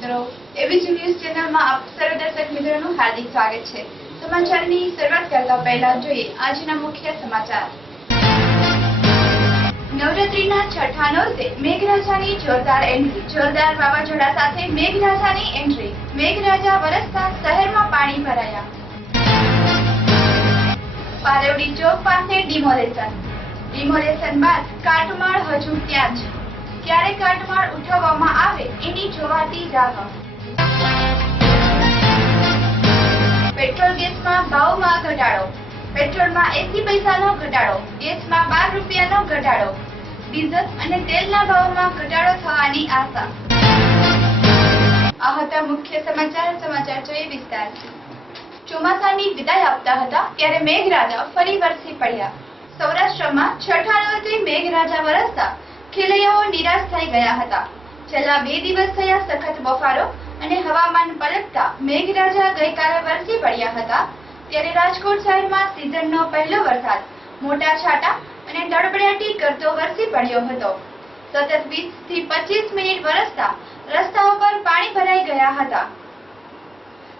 મિત્રો, ABC news ચેનલમાં આપ સર્વ દર્શક મિત્રોનું હાર્દિક સ્વાગત છે। સમાચારની શરૂઆત કરતા પહેલા જોઈએ આજના મુખ્ય સમાચાર। નવરાત્રીના છઠ્ઠા નોરતે મેઘરાજાની જોરદાર એન્ટ્રી। જોરદાર વાવાઝોડા સાથે મેઘરાજાની એન્ટ્રી। મેઘરાજા વરસતા શહેરમાં પાણી ભરાયા। પારેવડી ચોક પાસે ડિમોલેશન બાદ કાટમાળ હજુ ત્યાં જ। ક્યારે કાટમાળ ઉઠાવવામાં આવે એની જોવાતી રાહ। પેટ્રોલ ગેસમાં ભાવમાં ઘટાડો। પેટ્રોલમાં 80 પૈસાનો ઘટાડો, ગેસમાં 12 રૂપિયાનો ઘટાડો। ડીઝલ અને તેલના ભાવમાં ઘટાડો થવાની આશા। આ હતા મુખ્ય સમાચાર જોઈએ વિસ્તારથી। ચોમાસાની વિદાય આપતા હતા ત્યારે મેઘરાજા ફરી વરસી પડ્યા। સૌરાષ્ટ્રમાં છઠ્ઠા નોરતે મેઘરાજા વરસતા ખેલૈયાઓ નિરાશ થઈ ગયા હતા। છેલ્લા 2 દિવસ થયા સખત બફારો અને હવામાન પલટતા મેઘરાજા ગઈકાલે વરસી પડ્યા હતા। ત્યારે રાજકોટ શહેરમાં સિઝનનો પહેલો વરસાદ મોટા છાંટા અને દળબડાટી કરતો વરસી પડ્યો હતો। સતત 20 થી 25 મિનિટ વરસતા રસ્તાઓ પર પાણી ભરાઈ ગયા હતા।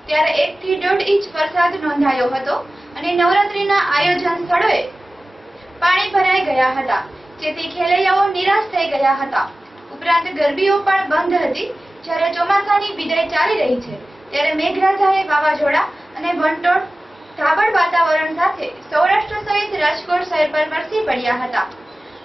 ત્યારે 1 થી 1.5 ઇંચ વરસાદ નોંધાયો હતો અને નવરાત્રીના આયોજન સ્થળોએ પાણી ભરાઈ ગયા હતા, જેથી ખેલૈયાઓ નિરાશ થઈ ગયા હતા। ઉપરાંત ગરબીઓ પણ બંધ હતી। જ્યારે ચોમાસાની વિદાય ચાલી રહી છે ત્યારે મેઘરાજાએ વાવાઝોડા અને વંટોળ ધાબળ વાતાવરણ સાથે સૌરાષ્ટ્ર સહિત રાજકોટ શહેર પર વરસી પડ્યા હતા।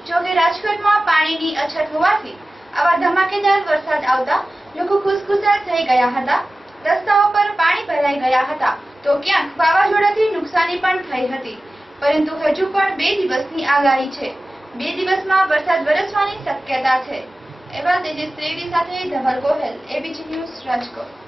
જોકે રાજકોટમાં પાણીની અછત હોવાથી આવા ધમાકેદાર વરસાદ આવતા લોકો ખુશખુશાલ થઈ ગયા હતા। રસ્તાઓ પર પાણી ભરાઈ ગયા હતા તો ક્યાંક વાવાઝોડાથી નુકસાની પણ થઈ હતી, પરંતુ હજુ પણ 2 દિવસની આગાહી છે। 2 દિવસમાં વરસાદ વરસવાની શક્યતા છે। એવા તેજસ ત્રિવેદી સાથે ધવલ ગોહેલ, એબીસી ન્યૂઝ રાજકોટ।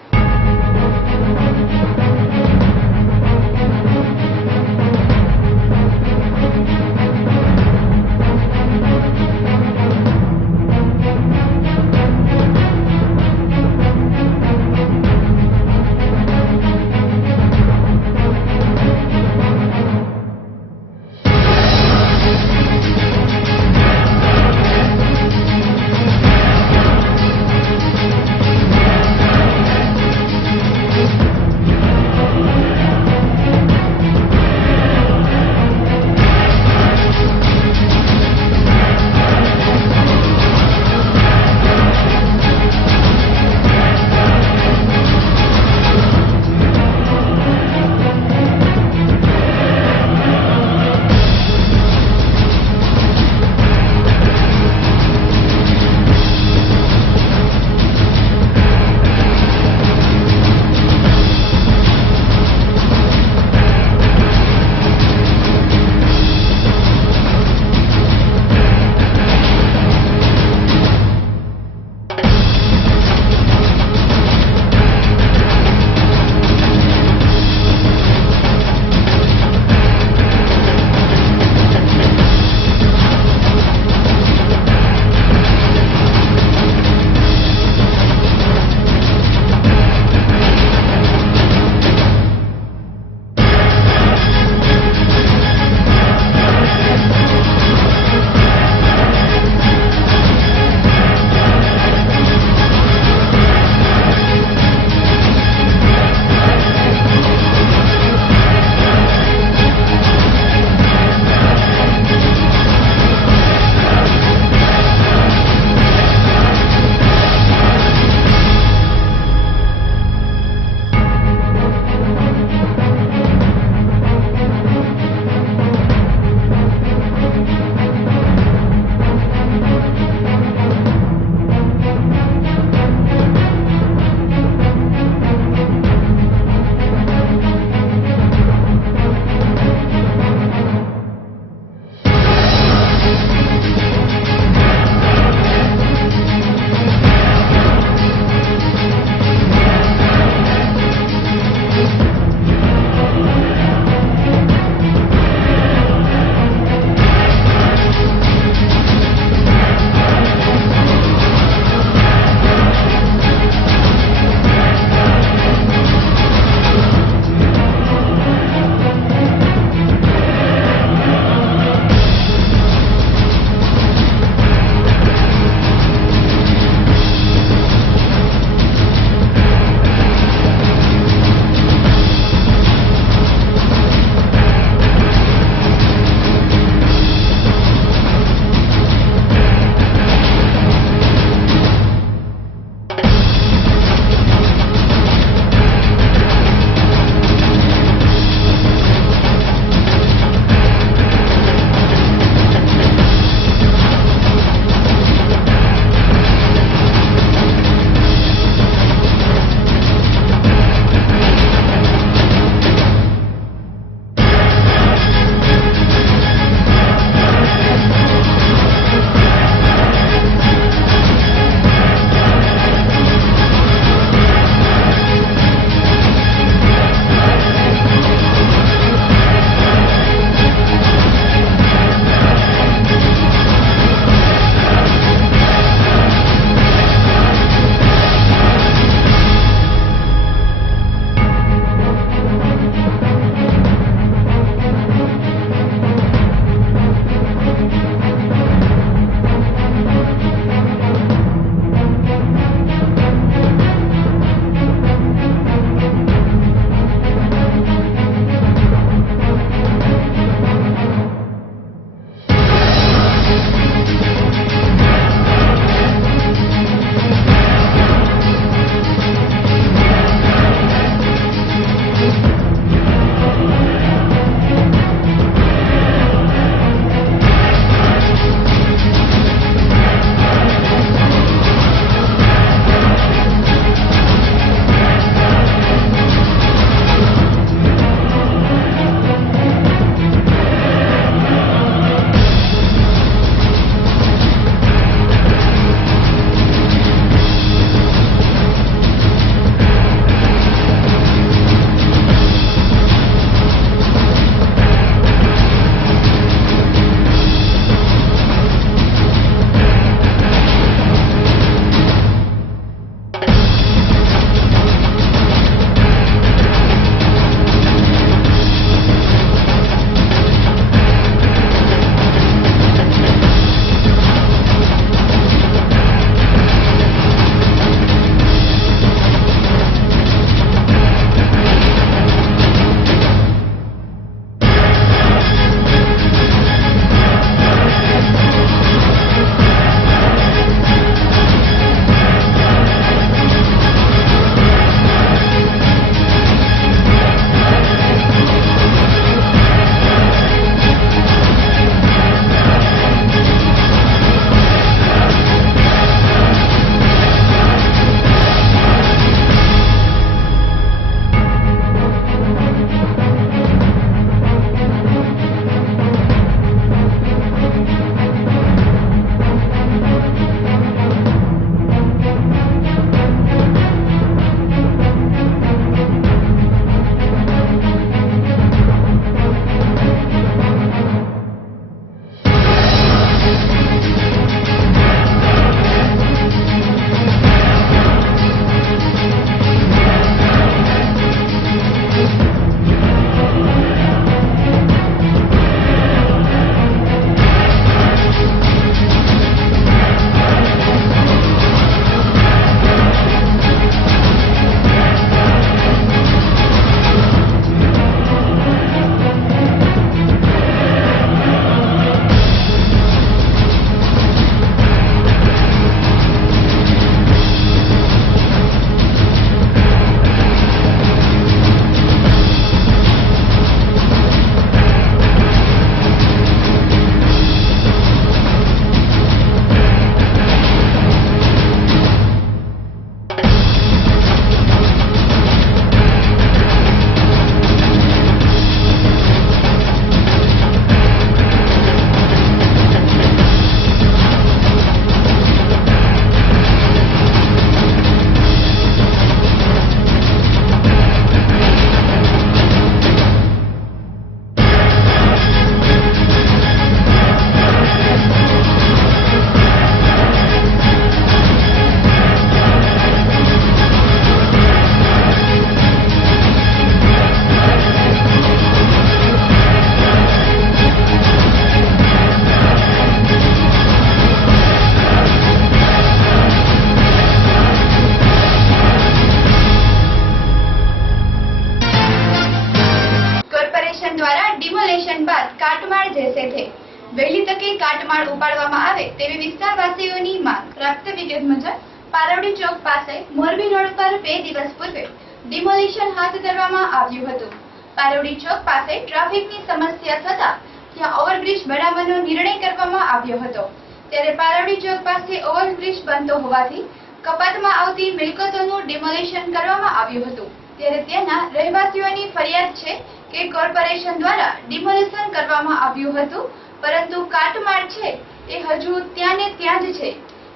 કાટમાળ ઉપાડવામાં આવે તેવી વિસ્તારવાસીઓની માંગ. પ્રાપ્ત વિગત મુજબ પારવડી ચોક પાસે મોરબી રોડ પર 2 દિવસ પૂર્વે ડિમોલિશન હાથ ધરવામાં આવ્યું હતું. પારવડી ચોક પાસે ટ્રાફિકની સમસ્યા થતા ત્યાં ઓવરબ્રિજ બનાવવાનો નિર્ણય કરવામાં આવ્યો હતો. ત્યારે પારવડી ચોક પાસે ઓવરબ્રિજ બનતો હોવાથી કપાતમાં આવતી મિલકતોનું ડિમોલિશન કરવામાં આવ્યું હતું. ત્યારે ત્યાંના રહેવાસીઓની ફરિયાદ છે કે કોર્પોરેશન દ્વારા ડિમોલિશન કરવામાં આવ્યું હતું, પરંતુ કાટમાળ છે એ હજુ ત્યાં ને ત્યાં જ છે,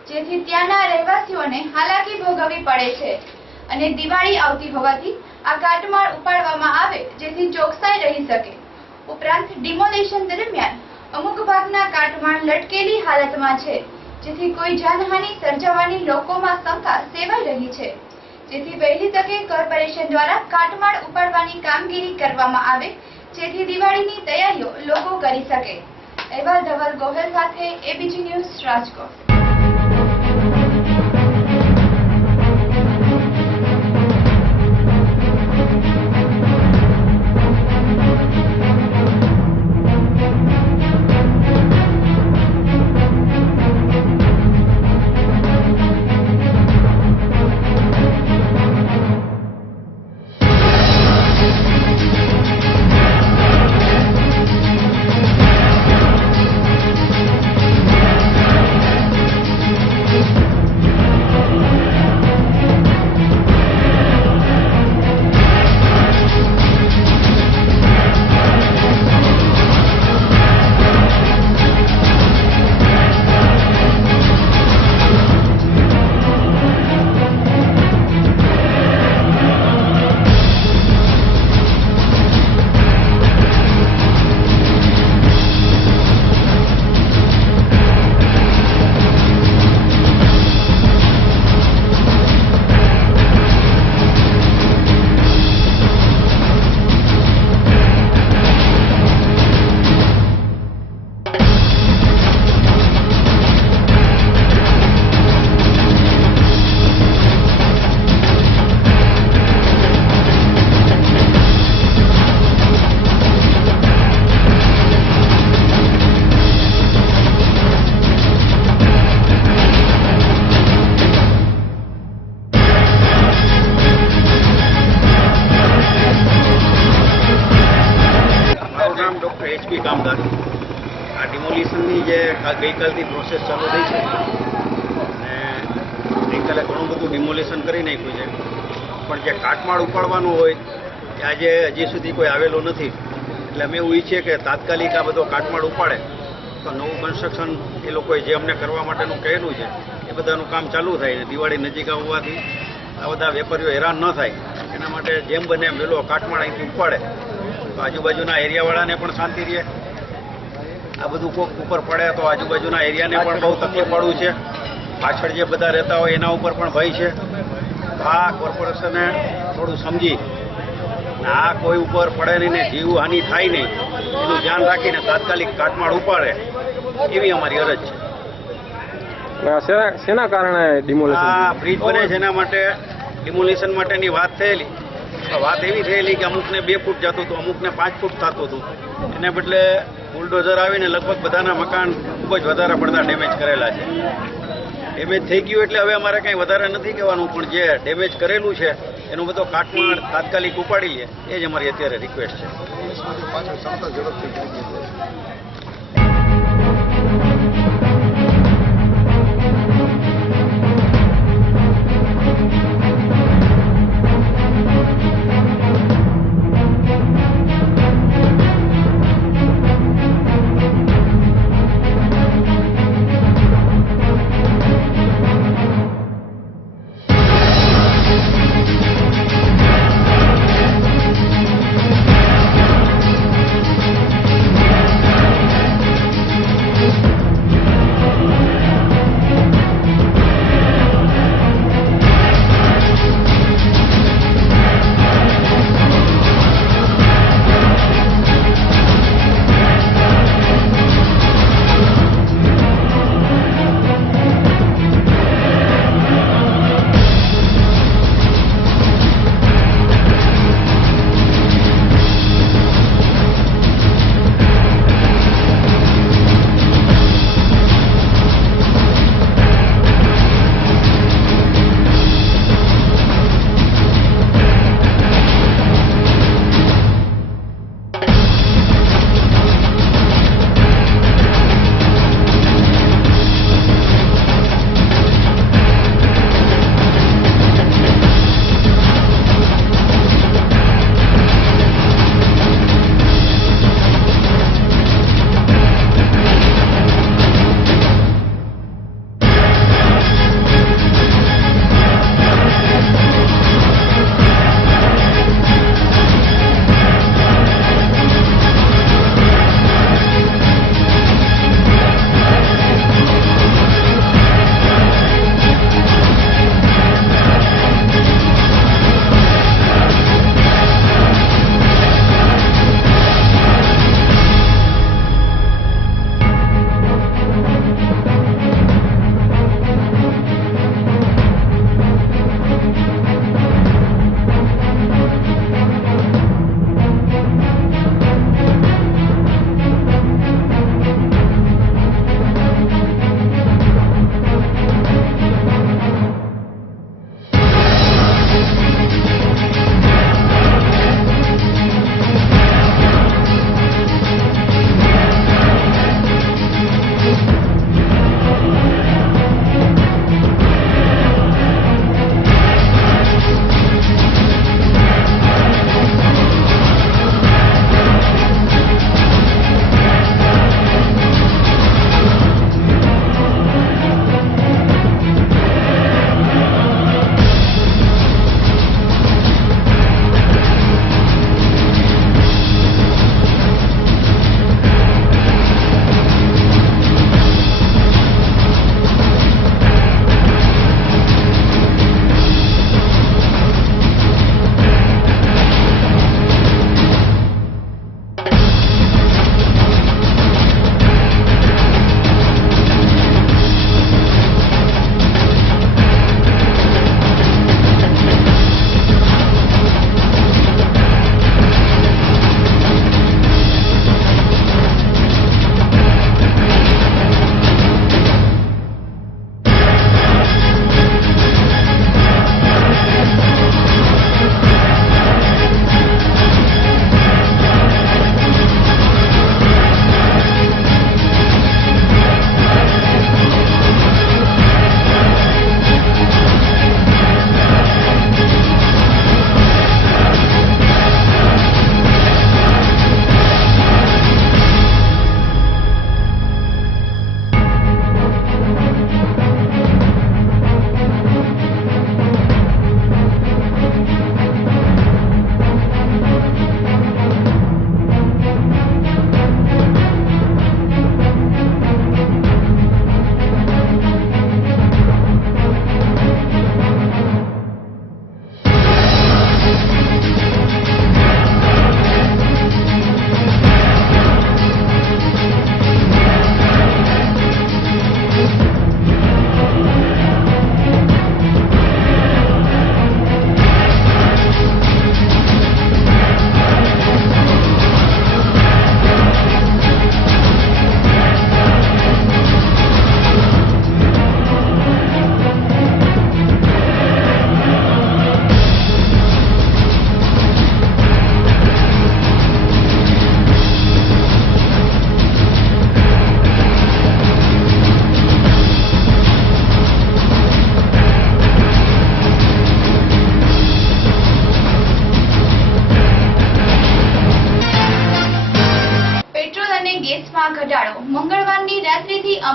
જેથી ત્યાંના રહેવાસીઓને હાલાકી ભોગવવી પડે છે. અને દિવાળી આવતી હોવાથી આ કાટમાળ ઉપાડવામાં આવે જેથી ચોકસાઈ રહી શકે. ઉપરાંત ડિમોલિશન દરમિયાન અમુક ભાગના કાટમાળ લટકેલી હાલતમાં છે, જેથી કોઈ જાનહાનિ સર્જાવાની લોકોમાં શંકા સેવાઈ રહી છે. જેથી વહેલી તકે કોર્પોરેશન દ્વારા કાટમાળ ઉપાડવાની કામગીરી કરવામાં આવે, જેથી દિવાળીની તૈયારીઓ લોકો કરી શકે. અહેવાલ ધવલ ગોહેલ સાથે એબીજી ન્યૂઝ રાજકોટ. HP કામદાર આ ડિમોલિશનની જે ગઈકાલથી પ્રોસેસ ચાલુ થઈ છે અને ગઈકાલે ઘણું બધું ડિમોલિશન કરી નાખ્યું છે, પણ જે કાટમાળ ઉપાડવાનું હોય એ આજે હજી સુધી કોઈ આવેલું નથી. એટલે અમે એવું ઈચ્છીએ કે તાત્કાલિક આ બધો કાટમાળ ઉપાડે તો નવું કન્સ્ટ્રક્શન એ લોકોએ જે અમને કરવા માટેનું કહેલું છે એ બધાનું કામ ચાલુ થાય. ને દિવાળી નજીક આવવાથી આ બધા વેપારીઓ હેરાન ન થાય એના માટે જેમ બને એમ વહેલો કાટમાળ અહીંથી ઉપાડે તો આજુબાજુના એરિયાવાળાને પણ શાંતિ રહે. આ બધું કોક ઉપર પડે તો આજુબાજુના એરિયાને પણ બહુ તકલીફ પડવું છે. પાછળ જે બધા રહેતા હોય એના ઉપર પણ ભય છે. આ કોર્પોરેશને થોડું સમજી આ કોઈ ઉપર પડે નહીં ને જીવહાનિ થાય નહીં એનું ધ્યાન રાખીને તાત્કાલિક કાટમાળ ઉપાડે એવી અમારી અરજ છે. શેના કારણે ડિમોલિશન? આ બ્રિજ બને છે એના માટે ડિમોલિશન માટેની વાત થયેલી. વાત એવી થયેલી કે અમુકને 2 ફૂટ જતું હતું, અમુકને 5 ફૂટ થતું હતું. એને બદલે બુલડોઝર આવીને લગભગ બધાના મકાન ખૂબ જ વધારે પડતા ડેમેજ કરેલા છે. ડેમેજ થઈ ગયું એટલે હવે અમારે કંઈ વધારે નથી કહેવાનું, પણ જે ડેમેજ કરેલું છે એનું બધો કાટમાળ તાત્કાલિક ઉપાડી લે એ જ અમારી અત્યારે રિક્વેસ્ટ છે.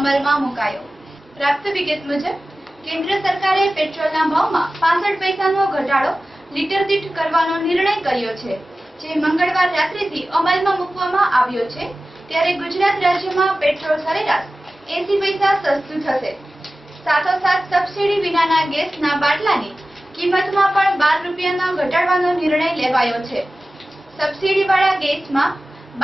અમલમાં મુકાયો. પ્રાપ્ત વિગત મુજબ કેન્દ્ર સરકારે પેટ્રોલના ભાવમાં 65 પૈસાનો ઘટાડો લીટર દીઠ કરવાનો નિર્ણય કર્યો છે, જે મંગળવાર રાત્રિથી અમલમાં મૂકવામાં આવ્યો છે. ત્યારે ગુજરાત રાજ્યમાં પેટ્રોલ સરેરાશ 80 પૈસા સસ્તું થશે. સાથોસાથ સબસિડી વિનાના ગેસના બાટલાની કિંમતમાં પણ 12 રૂપિયાનો ઘટાડવાનો નિર્ણય લેવાયો છે. સબસિડીવાળા ગેસમાં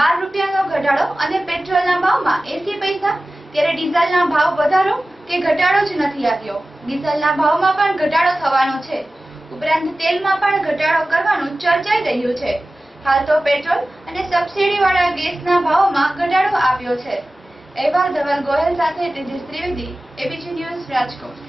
12 રૂપિયાનો ઘટાડો અને પેટ્રોલના ભાવમાં 80 પૈસા, ત્યારે ડીઝલના ભાવ વધારો કે ઘટાડો જ નથી આવ્યો. ડીઝલના ભાવમાં પણ ઘટાડો થવાનો છે. ઉપરાંત તેલમાં પણ ઘટાડો કરવાનું ચર્ચાઈ રહ્યું છે. હાલ તો પેટ્રોલ અને સબસિડીવાળા ગેસના ભાવમાં ઘટાડો આવ્યો છે. અહેવાલ ધવલ ગોયલ સાથે તેજસ ત્રિવેદી, એબીપી ન્યૂઝ, રાજકોટ.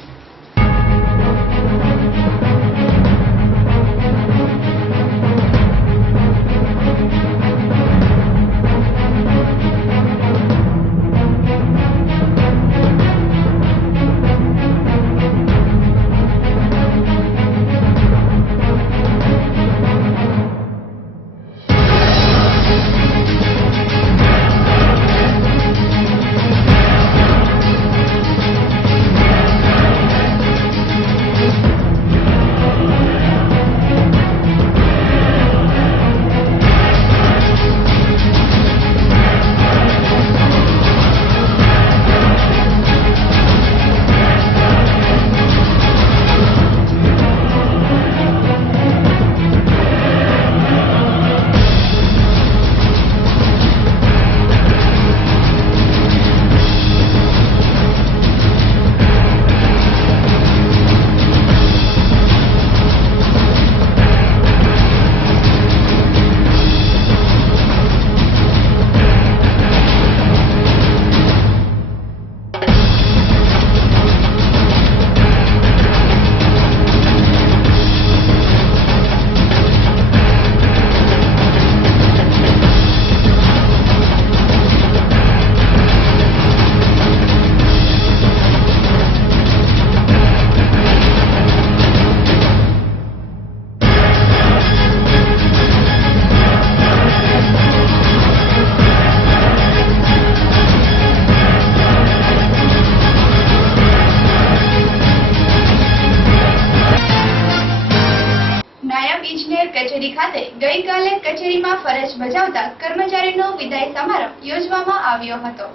કચેરી ખાતે ગઈકાલે કચેરીમાં ફરજ બજાવતા કર્મચારીનો વિદાય સમારંભ યોજવામાં આવ્યો હતો.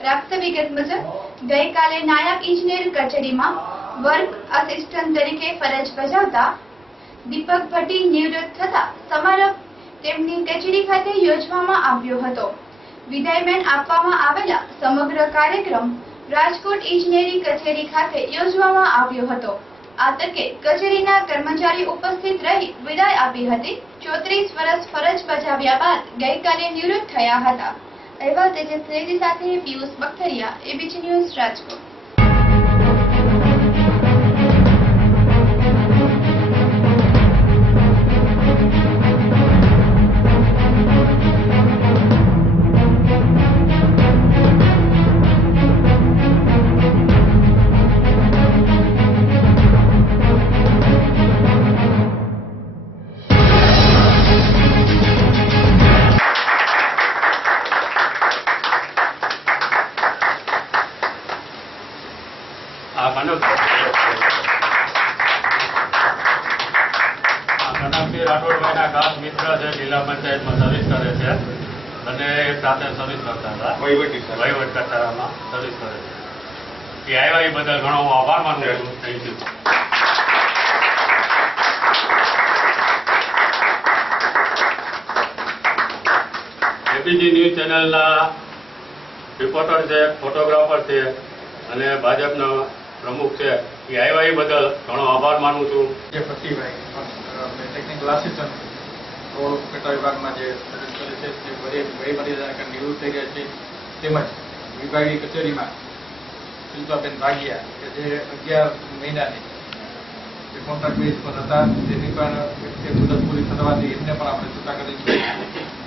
પ્રાપ્ત વિગત મુજબ ગઈકાલે નાયબ ઇજનેર કચેરીમાં વર્ક આસિસ્ટન્ટ તરીકે ફરજ બજાવતા દીપક ભટ્ટી નિવૃત્ત થતા સમારંભ તેમની કચેરી ખાતે યોજવામાં આવ્યો હતો. વિદાયમેન આપવામાં આવેલા સમગ્ર કાર્યક્રમ રાજકોટ ઇજનેરી કચેરી ખાતે યોજવામાં આવ્યો હતો. આ તકે કચેરીના કર્મચારી ઉપસ્થિત રહી વિદાય આપી હતી. 34 વર્ષ ફરજ બજાવ્યા બાદ ગઈકાલે નિવૃત્ત થયા હતા. અહેવાલ તેજસ ત્રિવેદી સાથે પિયુષ બખતરિયા, એબીપી ન્યૂઝ, રાજકોટ. રાઠોડભાઈના ખાસ મિત્ર છે, જિલ્લા પંચાયતમાં સર્વિસ કરે છે અને એક સાથે સર્વિસ કરતા હતા, વહીવટ કચેરીમાં સર્વિસ કરે છે. એ આવ્યા એ બદલ ઘણો હું આભાર માનું છું. Thank you. એબીપી ન્યૂઝ ચેનલના રિપોર્ટર છે, ફોટોગ્રાફર છે અને ભાજપના પ્રમુખ છે. એ આવ્યા એ બદલ ઘણો આભાર માનું છું. ટેકનિકલ આસિસ્ટન્ટ રોડ પેટા વિભાગમાં જે સર્વિસ કરે છે તે વડીમર્યાદા નિવૃત્ત થઈ ગયા છે. તેમજ વિભાગીય કચેરીમાં શિલ્પાબેન ભાગિયા કે જે 11 મહિનાની જે કોન્ટ્રાક્ટ બેઝ પર હતા, તેની પણ મુદત પૂરી થવાથી એમને પણ આપણે છૂટા કરી છે.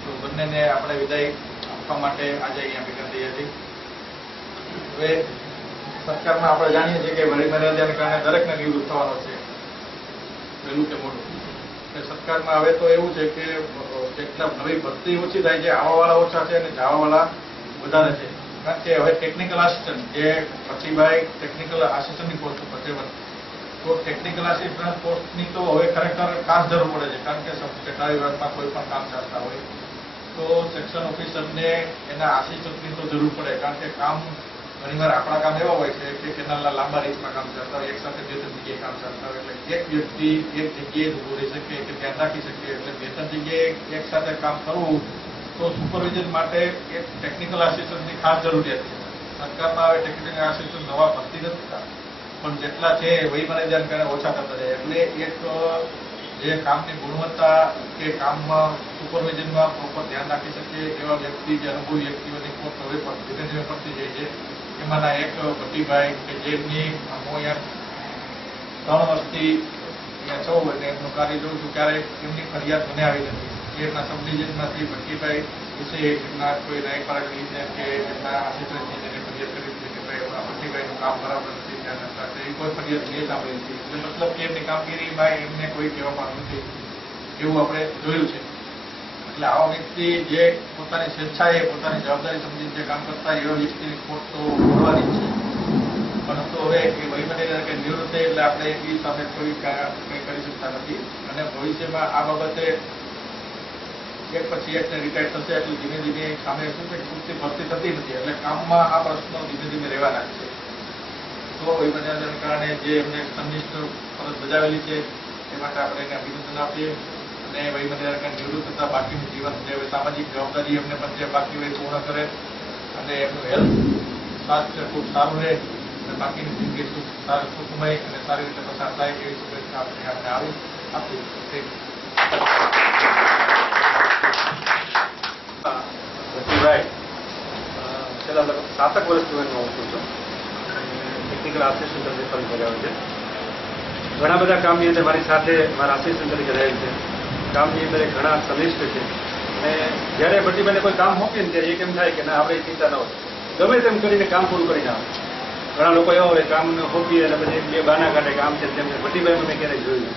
તો બંનેને આપણે વિદાય આપવા માટે આજે અહીંયા ભેગા થઈ હતી. હવે સરકારમાં આપણે જાણીએ છીએ કે વડીમર્યાદાને કારણે દરેકને નિવૃત્ત થવાનો છે, વહેલું કે મોડું. સરકારમાં હવે તો એવું છે કે જેટલા નવી ભરતી ઓછી થાય છે, આવવાવાળા ઓછા છે અને જવાવાળા વધારે છે. કારણ કે હવે ટેકનિકલ આસિસ્ટન્ટ જે પ્રતિભાઈ ટેકનિકલ આસિસ્ટન્ટની પોસ્ટ ઉપર છે, તો ટેકનિકલ આસિસ્ટન્ટ પોસ્ટની તો હવે ખરેખર ખાસ જરૂર પડે છે, કારણ કે પેટા વિભાગમાં કોઈ પણ કામ ચાલતા હોય તો સેક્શન ઓફિસરને એના આસિસ્ટન્ટની તો જરૂર પડે, કારણ કે કામ ઘણીવાર આપણા કામ એવા હોય છે કે કેનાલના લાંબા રીતમાં કામ ચાલતા હોય, એક સાથે 2-3 જગ્યાએ કામ ચાલતા હોય, એટલે એક વ્યક્તિ એક જગ્યાએ જ ઊભો રહી શકે કે ધ્યાન રાખી શકે, એટલે 2-3 જગ્યાએ એક સાથે કામ કરવું તો સુપરવિઝન માટે એક ટેકનિકલ આસિસ્ટન્ટની ખાસ જરૂરિયાત છે. સરકારમાં હવે ટેકનિકલ આસિસ્ટન્ટ નવા ભરતી નથી થતા, પણ જેટલા છે વહી મેનેજર કારણે ઓછા થતા જાય, એટલે એક જે કામની ગુણવત્તા કે કામમાં સુપરવિઝનમાં પ્રોપર ધ્યાન રાખી શકે એવા વ્યક્તિ, જે અનુભવી વ્યક્તિઓની પોસ્ટ હવે પણ ધીમે ધીમે પડતી જાય છે. એમાંના એક ભટ્ટીભાઈ કે જેમની હું અહીંયા 3 વર્ષથી અહીંયા છું અને એમનું કાર્ય જોઉં છું, ક્યારેય એમની ફરિયાદ મને આવી નથી. એમના સબ ડિવિઝનમાંથી ભટ્ટીભાઈ વિશે એમના કોઈ ન્યાયપાલક ઇજનેર કે એમના આસિસ્ટન્ટ ઇજનેરને ફરિયાદ કરી હતી કે ભાઈ ભટ્ટીભાઈનું કામ બરાબર નથી, ધ્યાન નથી રાખતા, એવી કોઈ ફરિયાદ નહીં સાંભળી હતી. એટલે મતલબ કે એમની કામગીરીમાં એમને કોઈ કહેવામાં નથી એવું આપણે જોયું છે. એટલે આવા વ્યક્તિ જે પોતાની સ્વેચ્છાએ પોતાની જવાબદારી સમજીને જે કામ કરતા એવા વ્યક્તિની ખોટ તો ભરવાની જ છે. પરંતુ હવે એ વહી મેનેજર કે નિવૃત્ત થાય એટલે આપણે એ સામે કોઈ કંઈ કરી શકતા નથી, અને ભવિષ્યમાં આ બાબતે એક પછી એકને રિટાયર થશે એટલે ધીમે ધીમે સામે શું છે પૂરતી ભરતી થતી નથી, એટલે કામમાં આ પ્રશ્નો ધીમે ધીમે રહેવાના જ છે. તો વહી મેનેજરને કારણે જે એમને સંનિષ્ઠ ફરજ બજાવેલી છે એ માટે આપણે એને અભિનંદન આપીએ, અને વહી મેનેજર નિવૃત્ત થતા બાકીનું જીવન જે સામાજિક જવાબદારી એમને પણ જે બાકી હોય પૂર્ણ કરે, અને એમનું હેલ્થ સ્વાસ્થ્ય ખૂબ સારું રહે અને બાકીની જિંદગી સુખમય અને સારી રીતે પસાર થાય એવી શુભેચ્છા આપણે આપી. ભટ્ટીભાઈ છેલ્લા લગભગ 7 વર્ષથી હું ઓળખું છું, ટેકનિકલ આસિસ્ટન્ટ તરીકે ફરી કર્યો છે. ઘણા બધા કામની અંદર મારી સાથે મારા આસિસ્ટન્ટ તરીકે રહેલ છે. કામની અંદર એ ઘણા સંનિષ્ઠ છે, અને જ્યારે ભટ્ટીભાઈને કોઈ કામ સોંપીએ ને ત્યારે એ કેમ થાય કે ના આપણે ચિંતા ન હોય, ગમે તેમ કરીને કામ પૂરું કરીને આવે. ઘણા લોકો એવા હોય કામ સોંપીએ અને પછી 2 બહાના કાઢે કામ છે તેમને. ભટ્ટીભાઈ મેં ક્યારેય જોયું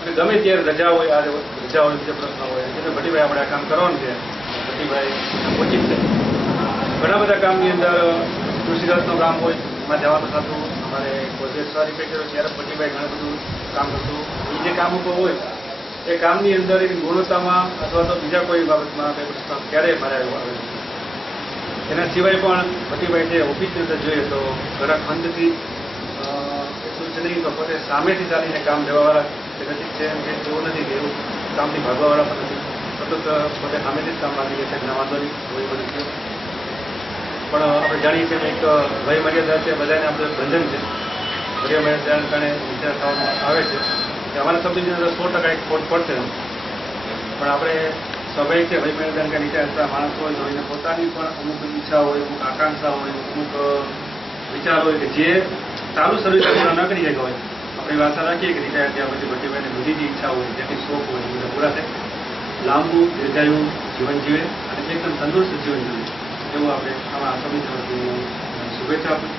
અને ગમે ત્યારે રજા હોય, આ રજા હોય, બીજો પ્રશ્ન હોય એટલે ભટ્ટીભાઈ આપણે આ કામ કરવાનું છે, ભટ્ટીભાઈ પહોંચી છે. ઘણા બધા કામની અંદર કૃષિરથનું કામ હોય એમાં જવાનું થતું, અમારે પ્રોજેક્ટ રિપેર કર્યો ત્યારે ભટ્ટીભાઈ ઘણું બધું કામ કરતું. એ જે કામ ઉપર હોય એ કામની અંદર એની ગુણવત્તામાં અથવા તો બીજા કોઈ બાબતમાં ક્યારેય મારે આવે. એના સિવાય પણ ભટ્ટીભાઈ જે ઓફિસની અંદર જોઈએ તો ઘણા ખંડથી એટલું જ નહીં તો પોતે સામેથી ચાલીને કામ લેવાવાળા કે નજીક છે એમ કે એવું નથી કે એવું કામથી ભાગવાવાળા પણ નથી, સતત પોતે સામેથી જ કામ લાગી જાય છે. એમના વાંધો નહીં હોય બધું છે, પણ આપણે જાણીએ છીએ એક વય મર્યાદા છે, બધાને આપણે બંધન છે. વય મર્યાદાને કારણે વિચાર થવામાં આવે છે કે અમારા સબ્જેક્ટની અંદર 100% એક ખોટ પડશે, પણ આપણે સ્વાભાવિક છે વય મર્યાદાને કારણે વિચાર થતા માણસ હોય તો એને પોતાની પણ અમુક ઈચ્છા હોય, અમુક આકાંક્ષા હોય, અમુક વિચાર હોય કે જે ચાલુ સર્વિસ પૂરા ન કરી શક્યા હોય. આપણે એવી આશા રાખીએ કે રિટાયર થયા પછી ભટ્ટીભાઈને બધી જ ઈચ્છા હોય, જેટલી શોખ હોય એ બધા પૂરા થાય, લાંબુ દીર્ઘાયુ જીવન જીવે અને એકદમ તંદુરસ્ત જીવન જીવે એવું આપણે આમાં સમિતિમાંથી શુભેચ્છા આપું.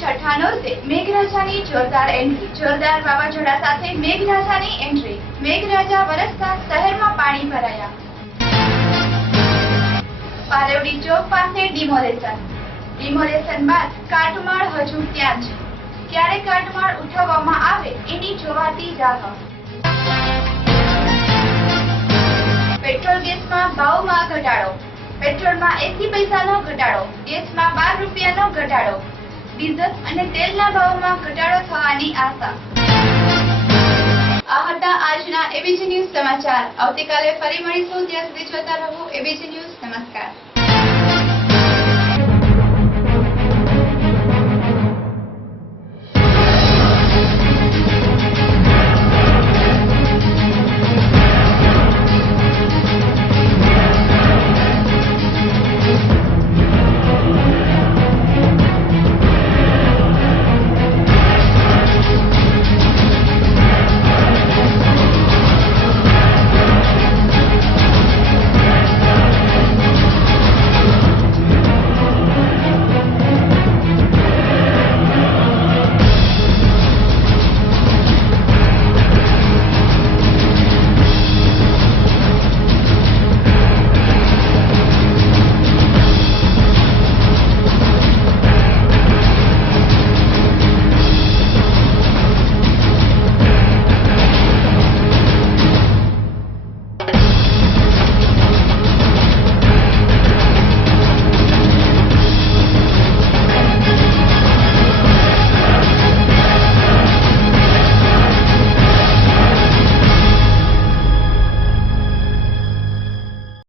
છઠ્ઠા નોરતે મેઘરાજાની જોરદાર એન્ટ્રી. જોરદાર વાવાઝોડા સાથે મેઘરાજાની એન્ટ્રી. મેઘરાજા વરસતા શહેરમાં પાણી ભરાયા. પારેવડી ચોક પાસે ડિમોલેશન બાદ કાટમાળ હજુ ત્યાં છે. ક્યારે કાટમાળ ઉઠાવવામાં આવે એની જોવાતી રાહ. પેટ્રોલ ગેસમાં ભાવમાં ઘટાડો. પેટ્રોલમાં 80 પૈસાનો ઘટાડો. ગેસમાં 12 રૂપિયાનો ઘટાડો. ડીઝલ અને તેલના ભાવમાં ઘટાડો થવાની આશા. આ હતા આજના એબીજી ન્યૂઝ સમાચાર. આવતીકાલે ફરી મળીશું. ત્યાં સુધી જોતા રહો એબીજી ન્યૂઝ. નમસ્કાર.